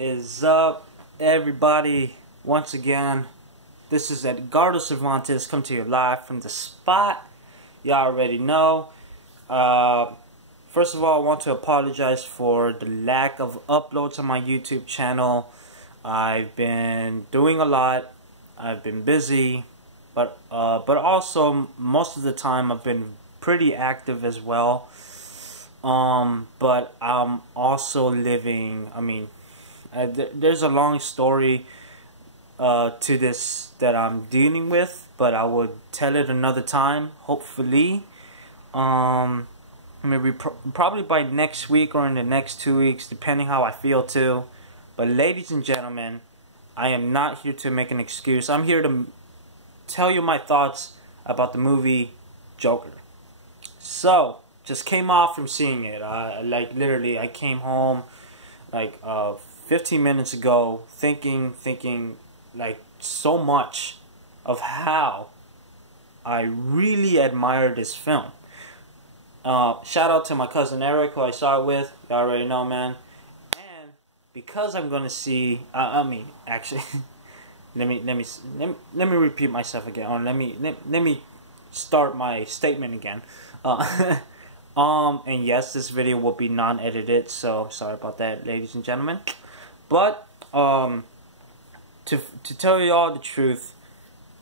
Is up, everybody? Once again, this is Edgardo Cervantes come to you live from the spot. Y'all already know. First of all, I want to apologize for the lack of uploads on my YouTube channel. I've been doing a lot. I've been busy, but also most of the time I've been pretty active as well. But I'm also living. There's a long story to this that I'm dealing with, but I would tell it another time, hopefully. Maybe probably by next week or in the next 2 weeks, depending how I feel too. But ladies and gentlemen, I am not here to make an excuse. I'm here to tell you my thoughts about the movie Joker. So, just came off from seeing it. Literally, I came home 15 minutes ago, thinking like so much of how I really admire this film. Shout out to my cousin Eric, who I saw it with. You already know, man. And because I'm gonna see, actually, let me repeat myself again. Or let me start my statement again. And yes, this video will be non-edited, so sorry about that, ladies and gentlemen. But to tell you all the truth,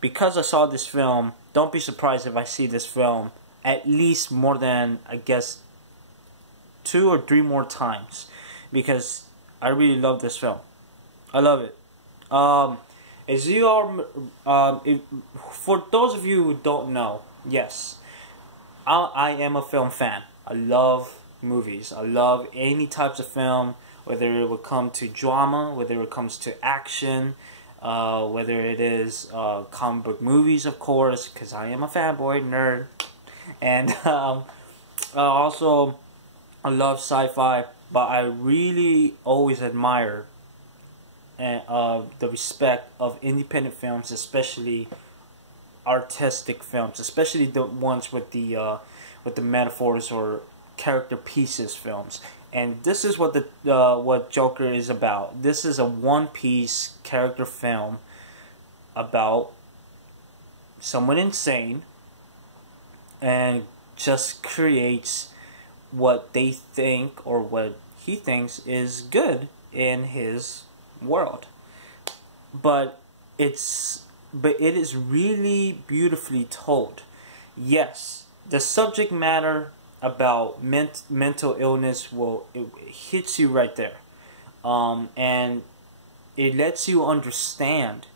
because I saw this film, don't be surprised if I see this film at least more than, I guess, 2 or 3 more times, because I really love this film. I love it. As you all, for those of you who don't know, yes, I am a film fan. I love movies. I love any types of film, whether it would come to drama, whether it comes to action, whether it is comic book movies, of course, because I am a fanboy, nerd. And also, I love sci-fi, but I really always admire the respect of independent films, especially artistic films, especially the ones with the metaphors or character pieces films. And this is what what Joker is about. This is a one-piece character film about someone insane and just creates what they think or what he thinks is good in his world. But it is really beautifully told. Yes, the subject matter about mental illness it hits you right there, and it lets you understand,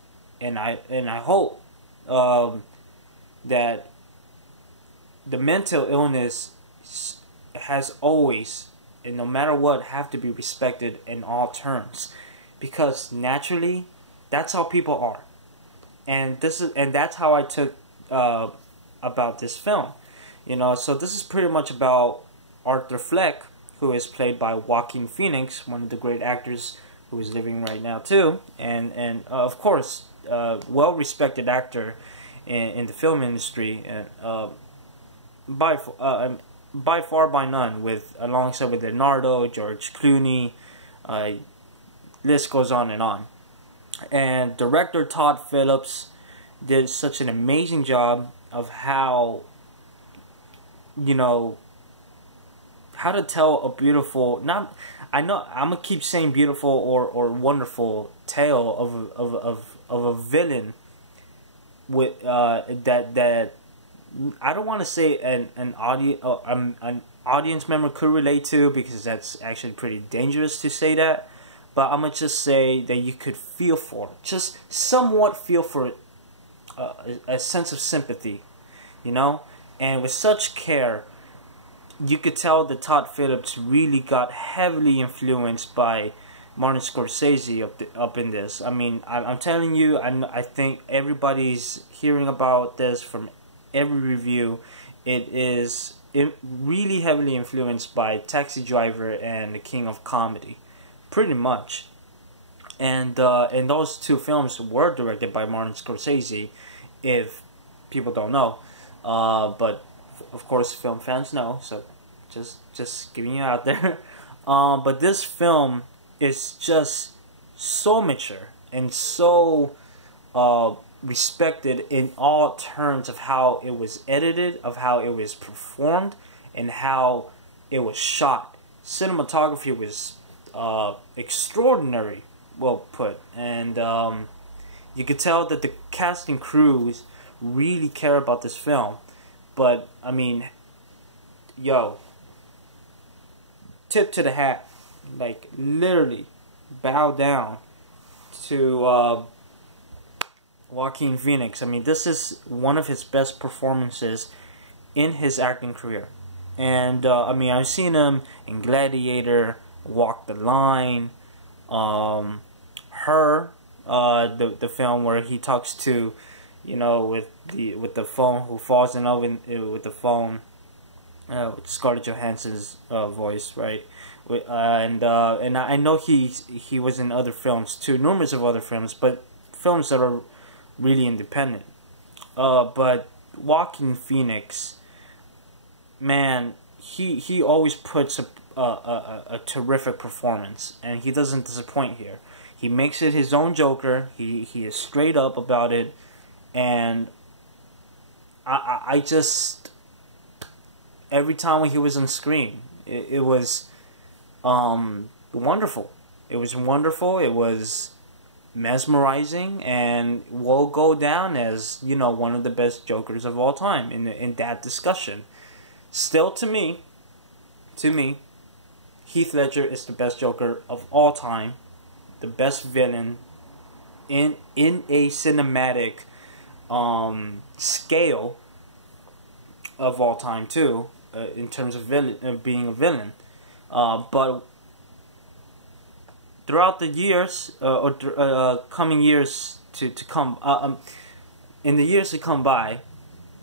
and I hope that the mental illness has always, and no matter what, have to be respected in all terms, because naturally that's how people are. And that's how I took about this film, So this is pretty much about Arthur Fleck, who is played by Joaquin Phoenix, one of the great actors who is living right now too, and of course, well-respected actor in the film industry, and by far by none, alongside with Leonardo, George Clooney, list goes on and on. And director Todd Phillips did such an amazing job of how to tell a beautiful, I'm gonna keep saying beautiful or wonderful tale of a villain with that I don't want to say an audience member could relate to, because that's actually pretty dangerous to say that. But I'm going to just say that you could feel for it. Just somewhat feel for it. A sense of sympathy. And with such care, you could tell that Todd Phillips really got heavily influenced by Martin Scorsese up in this. I'm telling you, I think everybody's hearing about this from every review. It really heavily influenced by Taxi Driver and The King of Comedy. Pretty much. And those 2 films were directed by Martin Scorsese, if people don't know. But of course film fans know, so just giving you out there. But this film is just so mature and so respected in all terms of how it was edited, of how it was performed, and how it was shot. Cinematography was extraordinary, well put, and you could tell that the cast and crews really care about this film. But I mean, yo, tip to the hat, like literally bow down to Joaquin Phoenix. I mean, this is one of his best performances in his acting career. And I mean, I've seen him in Gladiator, Walk the Line, Her, the film where he talks to, you know, with the phone, who falls in love with the phone, with Scarlett Johansson's voice, right? And I know he was in other films too, numerous of other films, but films that are really independent. But Joaquin Phoenix, man, he always puts a terrific performance, and he doesn't disappoint here. He makes it his own Joker. He is straight up about it, and I just, every time when he was on screen, it was wonderful. It was wonderful. It was mesmerizing, and will go down as, you know, one of the best Jokers of all time in that discussion. Still, to me, Heath Ledger is the best Joker of all time, the best villain in a cinematic scale of all time too, in terms of being a villain. But throughout the years, coming years to come, in the years to come by,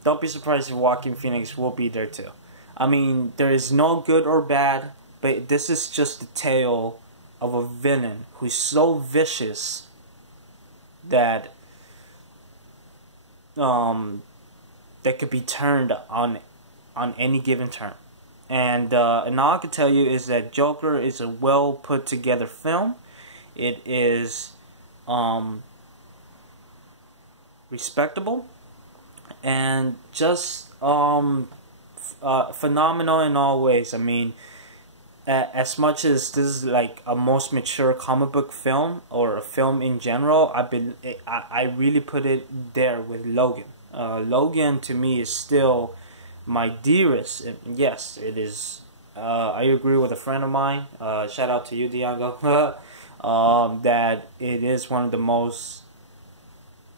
don't be surprised if Joaquin Phoenix will be there too. I mean, there is no good or bad, but this is just the tale of a villain who's so vicious that that could be turned on any given turn. And all I can tell you is that Joker is a well put together film. It is respectable and just phenomenal in all ways. I mean, as much as this is like a most mature comic book film, or a film in general, I really put it there with Logan. Logan to me is still my dearest. Yes, it is. I agree with a friend of mine. Shout out to you, Diego. That it is one of the most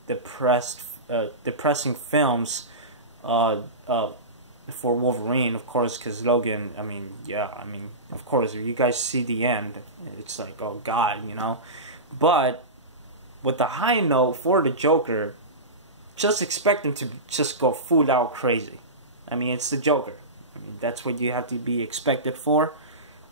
depressing films for Wolverine, of course, because Logan, I mean, yeah, I mean, of course, if you guys see the end, it's like, oh God, you know. But with the high note for the Joker, just expect him to just go full out crazy. I mean, it's the Joker. I mean, that's what you have to be expected for.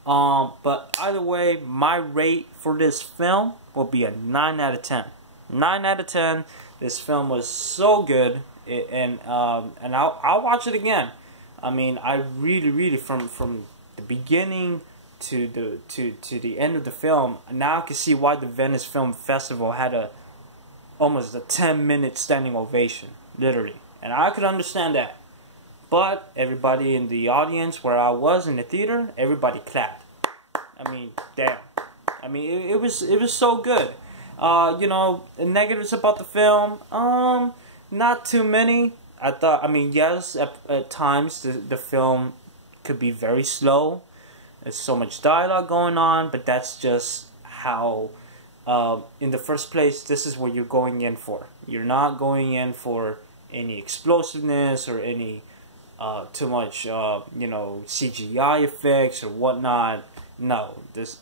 But either way, my rate for this film will be a 9 out of 10. 9 out of 10. This film was so good, and I'll watch it again. I mean, I really from the beginning to the end of the film. Now I can see why the Venice Film Festival had almost a 10-minute standing ovation, literally, and I could understand that. But everybody in the audience where I was in the theater, everybody clapped. I mean, damn. I mean, it was so good. You know, negatives about the film, not too many. I mean, yes, at times the film could be very slow. There's so much dialogue going on, but that's just how, in the first place, this is what you're going in for. You're not going in for any explosiveness or any too much, you know, CGI effects or whatnot. No, this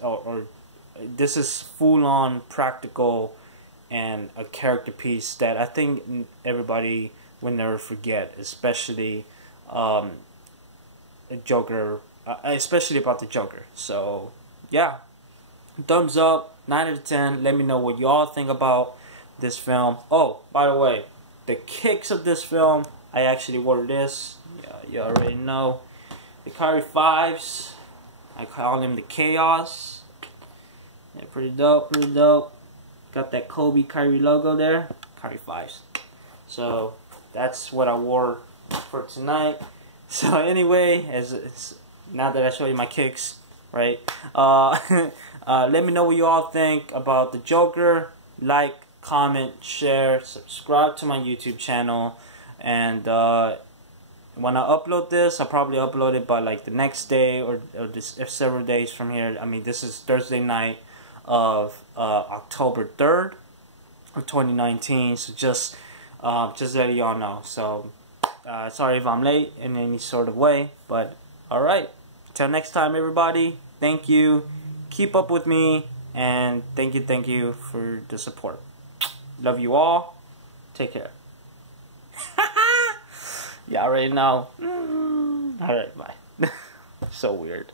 this is full-on practical and a character piece that I think everybody will never forget, especially Joker, especially about the Joker. So yeah, thumbs up, 9 out of 10. Let me know what y'all think about this film. Oh, by the way, the kicks of this film, I actually ordered this. Yeah, you already know. The Kyrie 5s. I call them the Chaos. Yeah, pretty dope, pretty dope. Got that Kobe Kyrie logo there. Kyrie 5s. So that's what I wore for tonight. So anyway, now that I show you my kicks, right? Let me know what you all think about the Joker. Like, comment, share, subscribe to my YouTube channel, and when I upload this, I'll probably upload it by like the next day or several days from here. I mean, this is Thursday night of October 3rd of 2019. So just let y'all know. So sorry if I'm late in any sort of way, but alright. Till next time, everybody. Thank you. Keep up with me, and thank you for the support. Love you all. Take care. Yeah, already know. Alright, bye. So weird.